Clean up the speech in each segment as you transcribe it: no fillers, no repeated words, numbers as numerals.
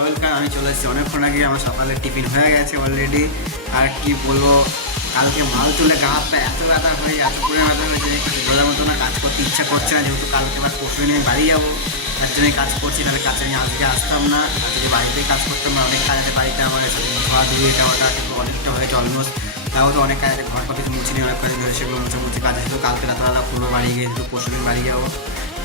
Welcome. আমি চলে এসেছি অনেকক্ষণ আগে, আমার সকালে টিফিন হয়ে গেছে অলরেডি। আর কি বলবো, কালকে মাল তুলে গা হাত পা এত ব্যথা হয়ে এত পরিমাণে ব্যথা হয়েছে কিছু বলার মতো না। কাজ করতে ইচ্ছা করছে না, যেহেতু কালকে আবার পরশু দিনে বাড়ি যাবো, তার জন্যই কাজ করছি। তাহলে কাজে আমি আজকে আসতাম না, আজকে বাড়িতেই কাজ করতাম না। অনেক কাজ আছে বাড়িতে আমার, ধোয়া ধুয়ে এটা ওটা কিন্তু অনেকটা হয়েছে অলমোস্ট। তাও তো অনেক কাজ আছে, ঘর কিছু মুছিনি অনেক কদিন ধরে, সেগুলো মুছে কাজ আছে। তো কালকে রাতবেলা পুরো বাড়ি গিয়ে শুধু পরশু দিন বাড়ি যাবো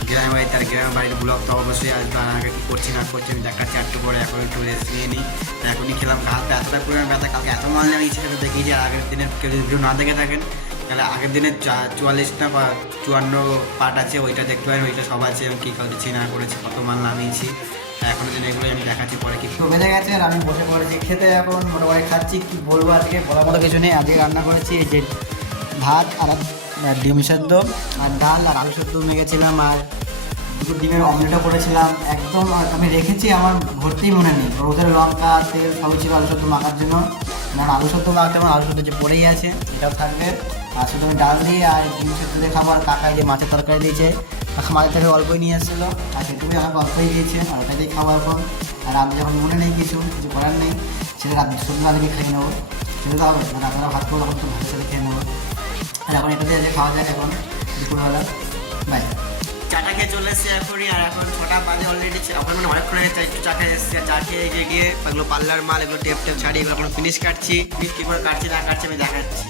গ্রামের বাড়ি। তার গ্রামের বাড়ির ব্লগ তো অবশ্যই আসবে। আর আগে কী করছি না করছি আমি দেখাচ্ছি একটু পরে। এখন একটু রেস্ট নিয়ে নিই। এখনই খেলাম, হাতে এতটা পরিমাণ ব্যথা, কালকে এত মাল নেওয়া ইচ্ছে সেটা দেখি। যে আগের দিনের কেউ যদি ভিডিও না দেখে থাকেন তাহলে আগের দিনের 44 বা 54 পার্ট আছে, ওইটা দেখতে পারেন। ওইটা সব আছে, আমি কী করেছি না করেছি, কত মাল নামিয়েছি। এখনো দিন এগুলো আমি দেখাচ্ছি পরে। কিছু বেজে গেছে আর আমি বসে পড়েছি খেতে। এখন মোটামুটি খাচ্ছি। কী বলবো, আজকে বলার মতো কিছু নেই। আজকে রান্না করেছি এই যে ভাত আর ডিম সেদ্ধ আর ডাল আর আলু সেদ্ধ মেখেছিলাম, আর দুটো ডিমের অমলেটও করেছিলাম। একদম আমি রেখেছি, আমার ভর্তি মনে নেই। রোদের লঙ্কা তেল সবই ছিল আলু সেদ্ধ মাখার জন্য। আমার আলু সেদ্ধ মাখতে আমার আলু সেদ্ধ যে পড়েই আছে, এটাও থাকবে। আর শুধু আমি ডাল দিয়ে আর ডিম সেদ্ধ দিয়ে খাবার। কাকাই যে মাছের তরকারি দিয়েছে, মাছের থেকে অল্পই নিয়ে এসেছিলো, আর সেটুকুই আমাকে অল্পই দিয়েছে। আর ওটাতেই খাবো এখন। আর আমি যখন মনে নেই কিছু করার নেই, সেটা রাত সন্ধ্যা আগে খেয়ে নেবো। সেটা তো হবে, মানে আপনারা ভাত করবো তখন তো ভাতের সাথে খেয়ে নেবো। আর এখন এটা দিয়ে খাওয়া যায় এখন দুপুরবেলা। বাই। চাটা খেয়ে চলে এসেছি এখনই। আর এখন 6টা বাজে অলরেডি। এখন মানে অনেকক্ষণ হয়ে গেছে, একটু চা খেয়ে এসেছি। চা খেয়ে গিয়ে এগুলো পার্লার মাল, এগুলো টেপ ছাড়িয়ে এগুলো এখন ফিনিশ কাটছি। কী করে কাটছি না কাটছি আমি দেখাচ্ছি।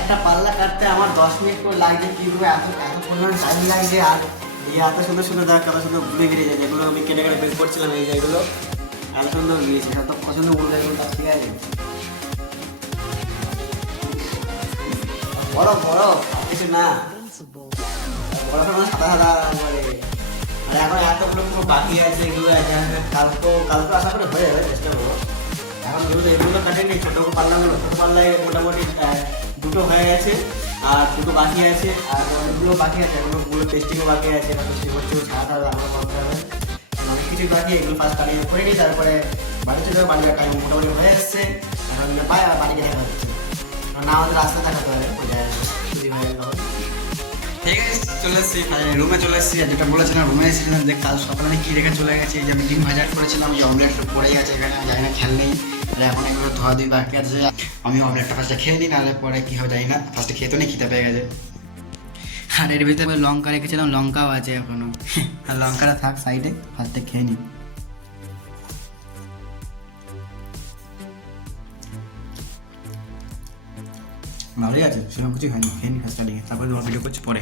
একটা পাল্লা কাটতে আমার 10 মিনিট করে লাগছে, কিন্তু এত পরিমাণ টাইম লাগছে। আর এই এত সুন্দর সুন্দর দেখ, কত সুন্দর ঘুরে ফিরে যায়, যেগুলো আমি কেটে কেটে বের করছিলাম। এই জায়গাগুলো এত সুন্দর গিয়েছে, এত পছন্দ করলে ঠিক আছে। বড় বড় কিছু না, বড় মানে সাদা সাদা করে। আর এখন এতগুলো পুরো বাকি আছে, এগুলো কালকে আশা করে হয়ে যাবে, চেষ্টা করবো। এখন যেগুলো এগুলো কাটেনি, ছোটো পাল্লাগুলো, ছোটো পাল্লায় মোটামুটি 2টো হয়ে গেছে, আর 2টো বাকি আছে। আর অনেকগুলো বাকি আছে, এগুলো টেস্টিংও বাকি আছে। হচ্ছে ছাড়া রান্না করতে হবে, অনেক কিছুই বাকি। এগুলো ফার্স্ট কাটিয়ে করে নিই, তারপরে বাড়ি চলে যাবে। বাড়ির টাইম মোটামুটি হয়ে এসছে। এখন বাড়িকে দেখা হচ্ছে না, আমাদের রাস্তা দেখাতে হবে যদি হয়ে গেল। ঠিক আছে, চলে এসেছি রুমে, চলে এসেছি। যেটা বলেছিলাম রুমে এসেছিলাম, যে কাল সকালে আমি কী রেখে চলে গেছি। যে আমি ডিম ভাজা করেছিলাম, যে অমলেটটা পড়ে গেছে এখানে, জানি না খেয়াল নেই। এখন এগুলো ধোয়া দুই বাকি আছে। আমি অমলেটটা ফার্স্টে খেয়ে নিই, নাহলে পরে কী হবে জানি না। ফার্স্টে খেতে নেই, খিদে পেয়ে গেছে। আর এর ভিতরে আমি লঙ্কা রেখেছিলাম, লঙ্কাও আছে এখনো। আর লঙ্কাটা থাক সাইডে, ফার্স্টে খেয়ে নিই। ভালোই আছে, সেরকম কিছু হয়নি। খেয়ে নিই ফার্স্ট স্টার্টিংয়ে, তারপরে তোমার ভিডিও করছি পরে।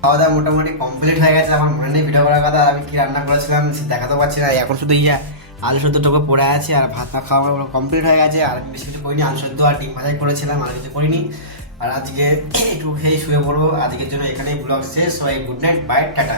খাওয়া দাওয়া মোটামুটি কমপ্লিট হয়ে গেছে। আমার মনে নেই ভিডিও করার কথা, আমি কি রান্না করেছিলাম দেখাতে পারছি না। এখন শুধু আলু সেদ্ধ টোকে পড়ে আছে, আর ভাত না খাওয়া কমপ্লিট হয়ে গেছে। আর বেশি কিছু করিনি, আলু সেদ্ধ আর ডিম ভাজাই করেছিলাম, আর কিছু করিনি। আর আজকে একটু খেয়ে শুয়ে পড়বো। আজকের জন্য এখানেই ব্লগ শেষ। সবাই গুড নাইট, বাই, টাটা।